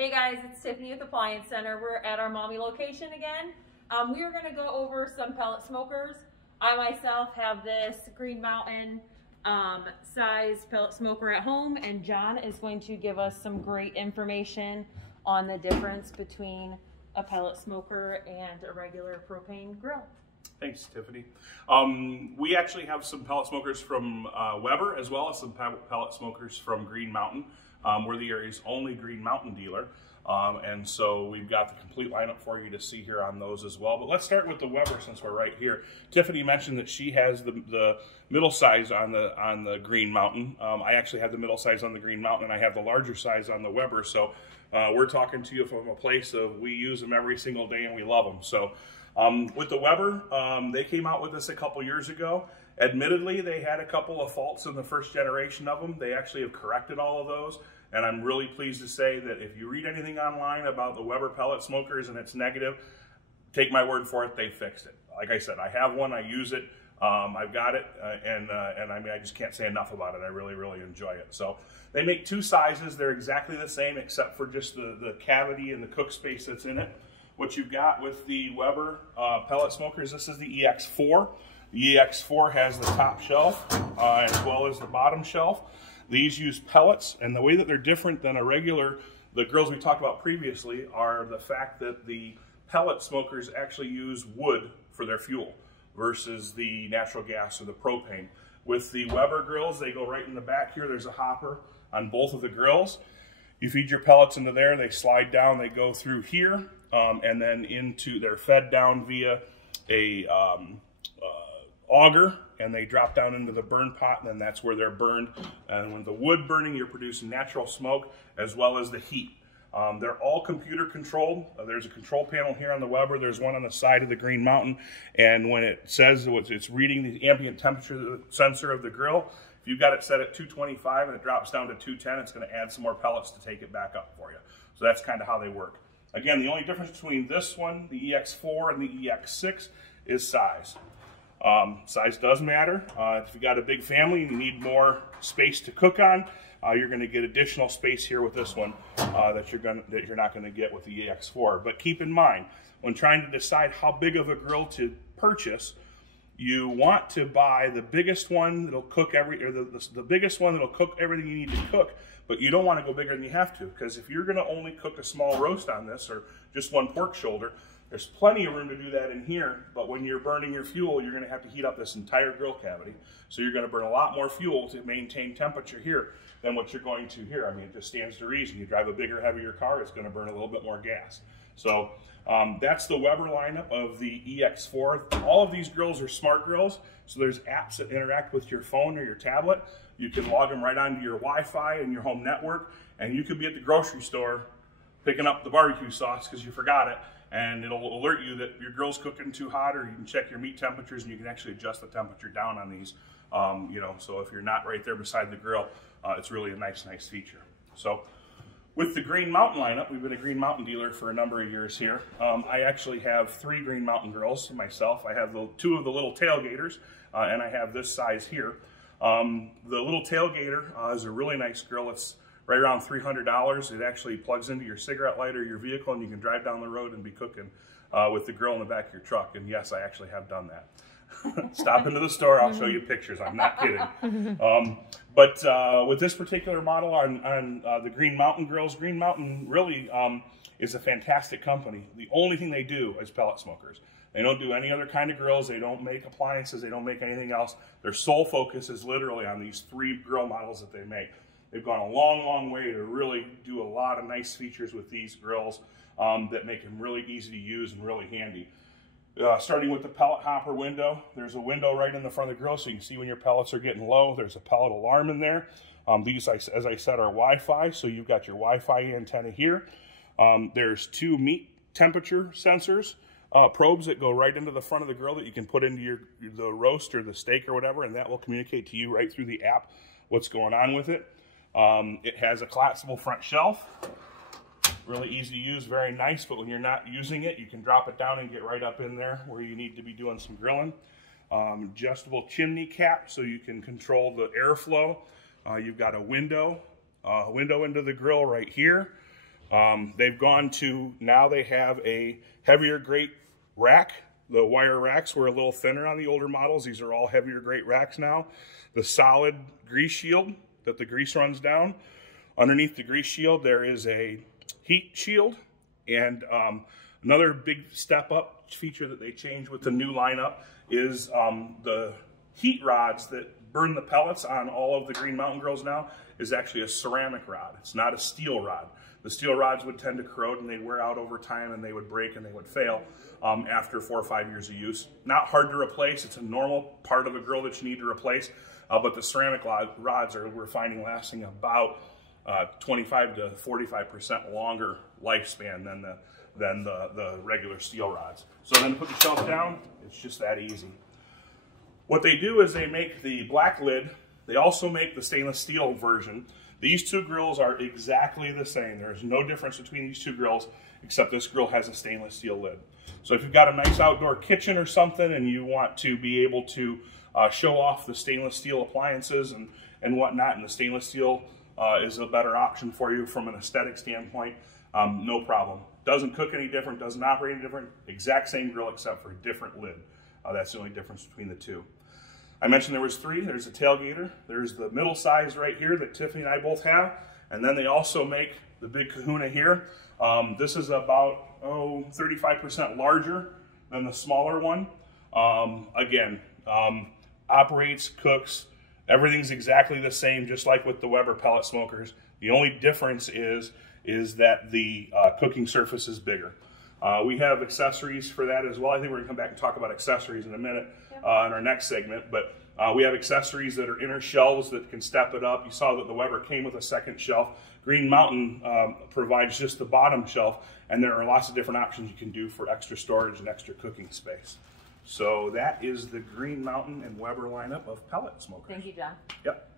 Hey guys, it's Tiffany with Appliance Center. We're at our Maumee location again. We were going to go over some pellet smokers. I myself have this Green Mountain size pellet smoker at home, and John is going to give us some great information on the difference between a pellet smoker and a regular propane grill. Thanks, Tiffany. We actually have some pellet smokers from Weber, as well as some pellet smokers from Green Mountain. We're the area's only Green Mountain dealer. And so we've got the complete lineup for you to see here on those as well. But let's start with the Weber since we're right here. Tiffany mentioned that she has the middle size on the Green Mountain. I actually have the middle size on the Green Mountain, and I have the larger size on the Weber. So we're talking to you from a place of we use them every single day and we love them. So with the Weber, they came out with this a couple years ago. Admittedly, they had a couple of faults in the first generation of them. They actually have corrected all of those. And I'm really pleased to say that if you read anything online about the Weber pellet smokers and it's negative, take my word for it, they fixed it. Like I said, I have one, I use it, I've got it, and I mean, I just can't say enough about it. I really, really enjoy it. So they make two sizes. They're exactly the same except for just the cavity and the cook space that's in it. What you've got with the Weber pellet smokers, this is the EX4. The EX4 has the top shelf as well as the bottom shelf. These use pellets, and the way that they're different than the grills we talked about previously are the fact that the pellet smokers actually use wood for their fuel versus the natural gas or the propane. With the Weber grills, they go right in the back here. There's a hopper on both of the grills. You feed your pellets into there, they slide down, they go through here, and then they're fed down via a auger, and they drop down into the burn pot, and then that's where they're burned. And when the wood burning, you're producing natural smoke as well as the heat. They're all computer controlled. There's a control panel here on the Weber. There's one on the side of the Green Mountain, and when it says it's reading the ambient temperature sensor of the grill, if you've got it set at 225 and it drops down to 210, it's going to add some more pellets to take it back up for you. So that's kind of how they work. Again, the only difference between this one, the EX4, and the EX6 is size. Size does matter. If you got a big family and you need more space to cook on, you're going to get additional space here with this one that you're not going to get with the EX4. But keep in mind, when trying to decide how big of a grill to purchase, you want to buy the biggest one that'll cook the biggest one that'll cook everything you need to cook. But you don't want to go bigger than you have to, because if you're going to only cook a small roast on this or just one pork shoulder, there's plenty of room to do that in here, but when you're burning your fuel, you're going to have to heat up this entire grill cavity. So you're going to burn a lot more fuel to maintain temperature here than what you're going to here. I mean, it just stands to reason. You drive a bigger, heavier car, it's going to burn a little bit more gas. So that's the Weber lineup of the EX4. All of these grills are smart grills, so there's apps that interact with your phone or your tablet. You can log them right onto your Wi-Fi and your home network, and you could be at the grocery store picking up the barbecue sauce because you forgot it, and it'll alert you that your grill's cooking too hot, or you can check your meat temperatures and you can actually adjust the temperature down on these. So if you're not right there beside the grill, it's really a nice feature. So with the Green Mountain lineup, we've been a Green Mountain dealer for a number of years here. I actually have 3 Green Mountain grills myself. I have 2 of the little tailgaters, and I have this size here. The little tailgater is a really nice grill. It's right around $300. It actually plugs into your cigarette lighter, your vehicle, and you can drive down the road and be cooking with the grill in the back of your truck. And yes, I actually have done that. Stop into the store, I'll show you pictures. I'm not kidding. But with this particular model on the Green Mountain grills, Green Mountain really is a fantastic company. The only thing they do is pellet smokers. They don't do any other kind of grills. They don't make appliances. They don't make anything else. Their sole focus is literally on these 3 grill models that they make. They've gone a long way to really do a lot of nice features with these grills that make them really easy to use and really handy. Starting with the pellet hopper window, there's a window right in the front of the grill so you can see when your pellets are getting low. There's a pellet alarm in there. These, as I said, are Wi-Fi, so you've got your Wi-Fi antenna here. There's 2 meat temperature sensors, probes that go right into the front of the grill that you can put into the roast or the steak or whatever, and that will communicate to you right through the app what's going on with it. It has a collapsible front shelf. Really easy to use, very nice, but when you're not using it, you can drop it down and get right up in there where you need to be doing some grilling. Adjustable chimney cap so you can control the airflow. You've got a window into the grill right here. They've gone to, now they have a heavier grate rack. The wire racks were a little thinner on the older models. These are all heavier grate racks now. The solid grease shield that the grease runs down. Underneath the grease shield, there is a heat shield. And another big step up feature that they changed with the new lineup is the heat rods that burn the pellets on all of the Green Mountain grills now is actually a ceramic rod. It's not a steel rod. The steel rods would tend to corrode and they'd wear out over time and they would break and they would fail after 4 or 5 years of use. Not hard to replace. It's a normal part of a grill that you need to replace. But the ceramic rods we're finding lasting about 25 to 45% longer lifespan than the regular steel rods. So then to put the shelf down, it's just that easy. What they do is they make the black lid. They also make the stainless steel version. These two grills are exactly the same. There's no difference between these two grills, except this grill has a stainless steel lid. So if you've got a nice outdoor kitchen or something and you want to be able to show off the stainless steel appliances and whatnot, and the stainless steel is a better option for you from an aesthetic standpoint, no problem. Doesn't cook any different, doesn't operate any different, exact same grill except for a different lid. That's the only difference between the two. I mentioned there was 3. There's a tailgater. There's the middle size right here that Tiffany and I both have. And then they also make the big kahuna here. This is about 35% larger than the smaller one. Again, operates, cooks, everything's exactly the same, just like with the Weber pellet smokers. The only difference is that the cooking surface is bigger. We have accessories for that as well. I think we're going to come back and talk about accessories in a minute in our next segment. But we have accessories that are inner shelves that can step it up. You saw that the Weber came with a second shelf. Green Mountain provides just the bottom shelf, and there are lots of different options you can do for extra storage and extra cooking space. So that is the Green Mountain and Weber lineup of pellet smokers. Thank you, John. Yep.